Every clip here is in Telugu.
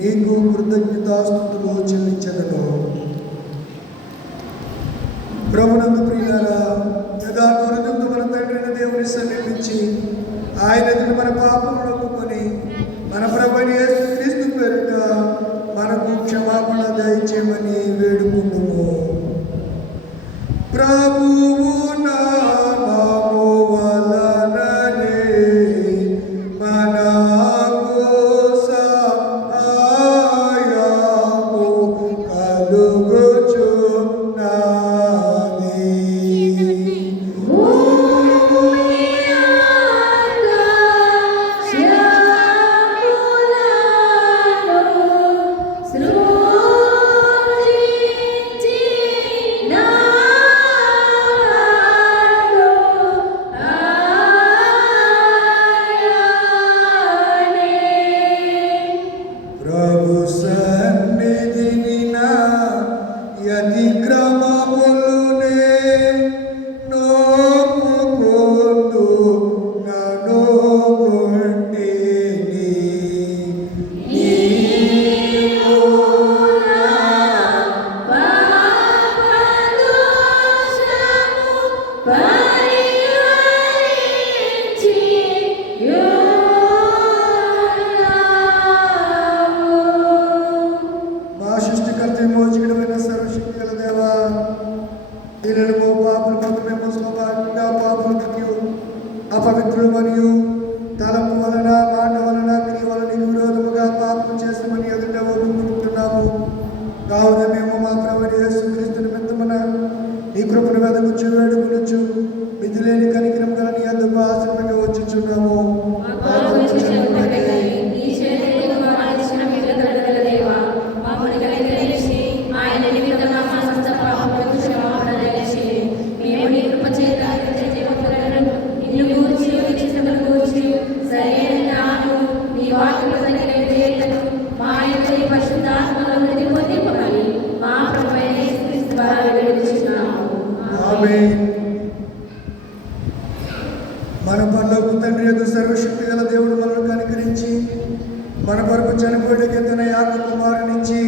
నీకు కృతజ్ఞతాస్తుతులు చెల్లించెదను. ప్రభునందు ప్రియులారా, యథార్థ హృదయంతో మన తండ్రైన దేవుని సమీపించి ఆయన ఎదుట మన పాపములను ఒప్పుకొని మన ప్రభువైన యేసుక్రీస్తు పేరిట మనకు క్షమాపణ దయచేయమని వేడుకుంటుము. ప్రభువు నామము వలననే మనకు సహాయము కలుగుచున్నది. ప్రభు సన్నిధిని నా అతిక్రమములునే నోపుకొందు నన్ను కొట్టిని. నీవు నా పాపదోషము పరిహరించి మా సృష్టికర్త మోచకుడమైన సర్వశక్తి గల దేవా, దీనిలో పాపులు మేము స్వభావంగా పాపులు మరియు అపవిత్రులు మరియు తలపు వలన మాట వలన క్రియ వలన నీకు విరోధముగా పాపం చేస్తామని ఎదుట ఒప్పుకుంటున్నాము. కావున మేము మా ప్రభువైన యేసుక్రీస్తు నిమిత్తమున నీ కృపను వెదకుచు వేడుకొనుచు మితిలేని కనికరం గల నీ అందుకు ఆశ్రమంగా వచ్చుచున్నాము. మన పరలోకపు తండ్రి యొక్క సర్వశక్తి గల దేవుడు మనల్ని కనికరించి మన కొరకు చనిపోయేకి ఎత్తన యాక కుమారునిచ్చి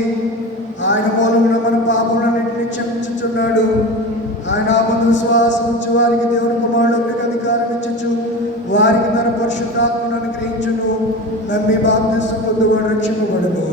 ఆయన మూలమున మన పాపములన్నింటినీ క్షమించుచున్నాడు. ఆయన ఆపద శ్వాసం ఉంచి వారికి దేవుని కుమారుడికి అధికారం ఇచ్చుచు వారికి తన పరిశుద్ధాత్మను అనుగ్రహించును. నమ్మి బాప్తిసం పొందువాడు రక్షింపబడును.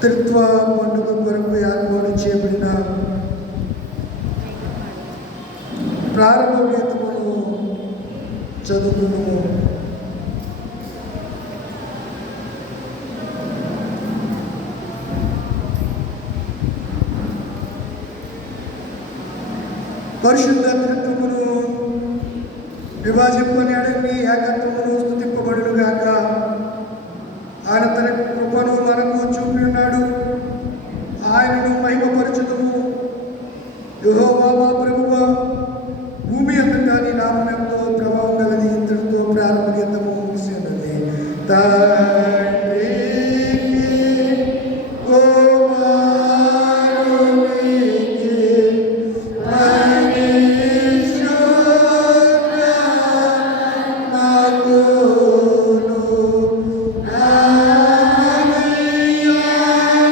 త్రిత్వ పండుగ కొరకు ఏర్పాటు చేయబడిన ప్రారంభ గీతమును చదువుకున్నాము. పరిశుద్ధ త్రిత్వమును విభజింపని అడని ఏకత్వమును స్తుతింపబడును గాక. ఆయన తన కృపను మనకు చూపి ఉన్నాడు. ఆయనను మహిమపరచుదుము. యెహోవా మా ప్రభువా, భూమి అంతటా నీ నామం ఎంతో ప్రభావం గలది. ఇంతటితో ప్రారంభ గీతము ముగిసినది. Yeah.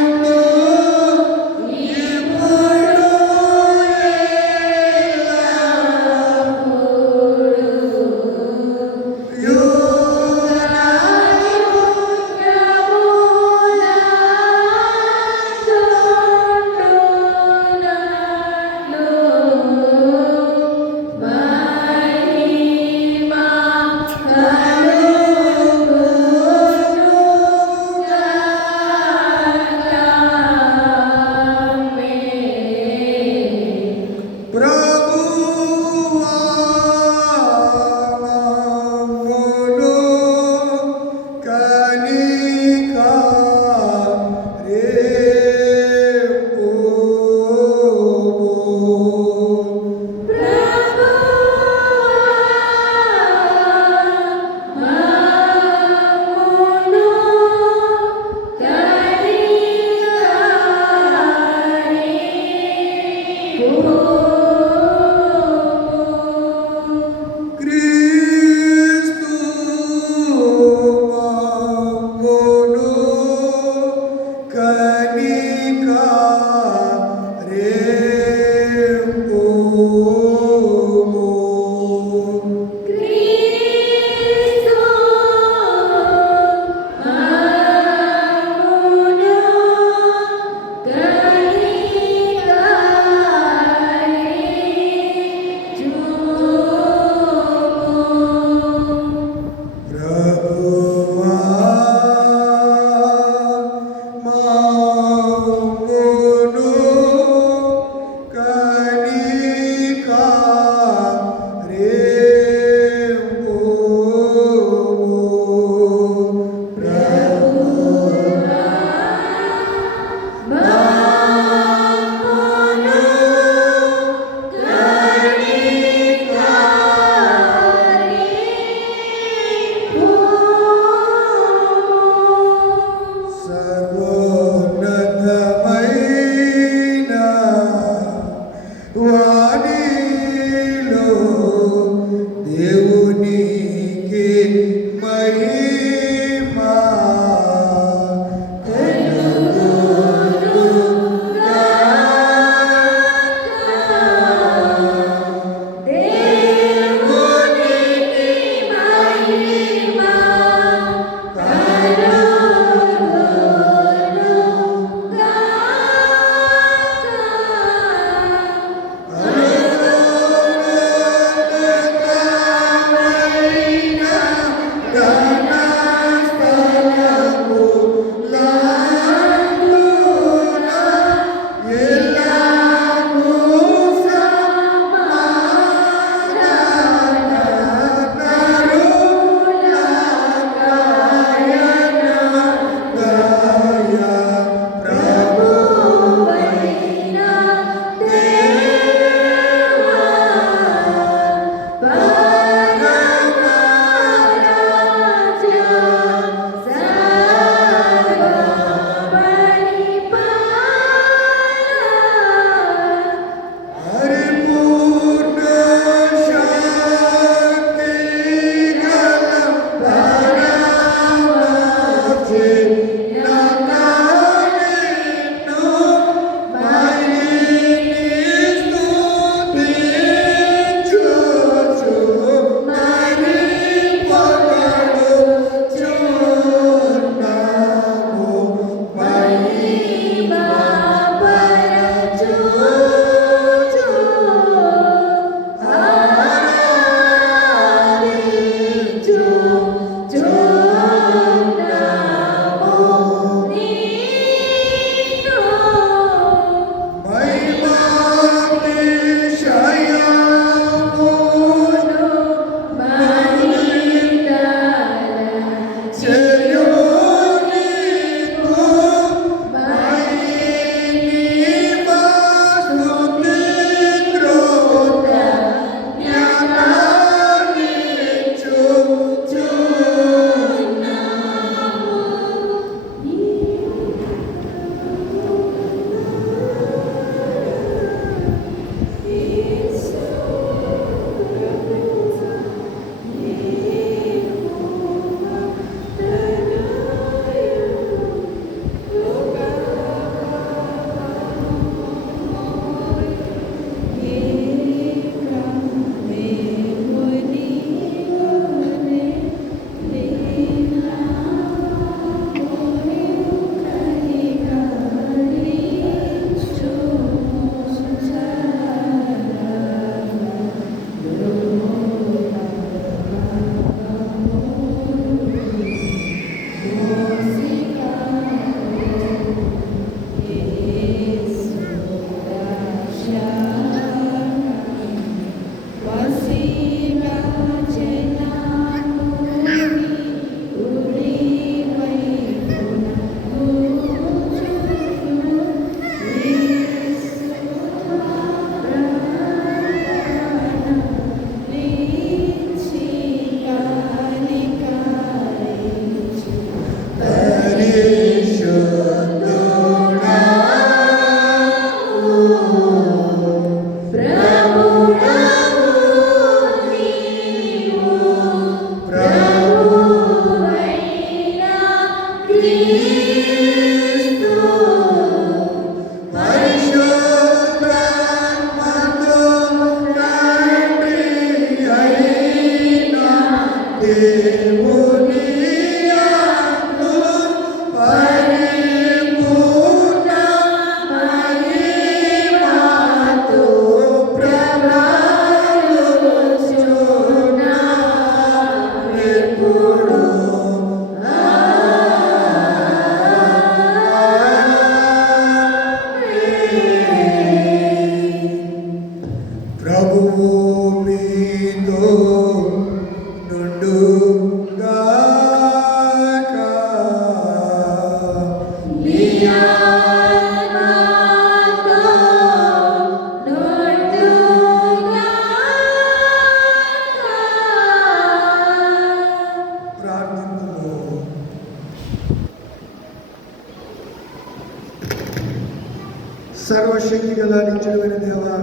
సర్వశక్తి గల నిత్యుడైన దేవా,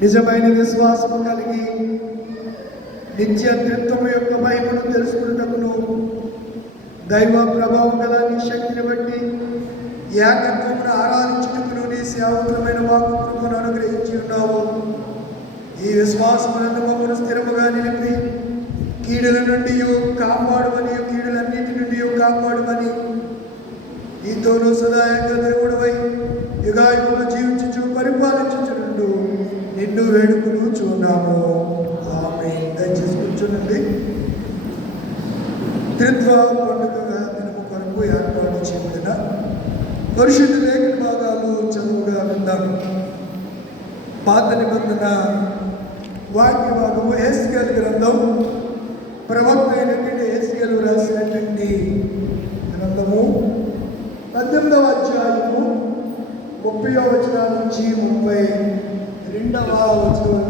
నిజమైన విశ్వాసము కలిగి నిత్యత్వము యొక్క మహిమను తెలుసుకున్నటకును దైవ ప్రభావం గల నీ శక్తిని బట్టి ఏకత్వమును ఆరాధించుటకును నీ సేవకులమైన వాక్కును అనుగ్రహించి ఉన్నావు. ఈ విశ్వాసమునందు మమ్మను స్థిరముగా నిలిపి కీడుల నుండి కాపాడుమని, కీడులన్నిటి నుండి కాపాడుమని నీతోనూ సదాయంగా దేవుడవై యుగాయుగులు జీవించుచు పరిపాలించుచుండు నిన్ను వేడుకును చూన్నాము. ఆమేన్. దయచేసి కూర్చోనండి. త్రిత్వ పండుగగా దినము కొరకు ఏర్పాటు చేయబడిన పరిశుద్ధ లేఖన భాగాలు చదువుగా విందాం. పాత నిబంధన వాక్య భాగము హెస్కేలు గ్రంథం, ప్రవక్త అయినటువంటి హెస్కేలు రాసినటువంటి గ్రంథము 18వ అధ్యాయము 30వ వచనం నుంచి 32వ వచనం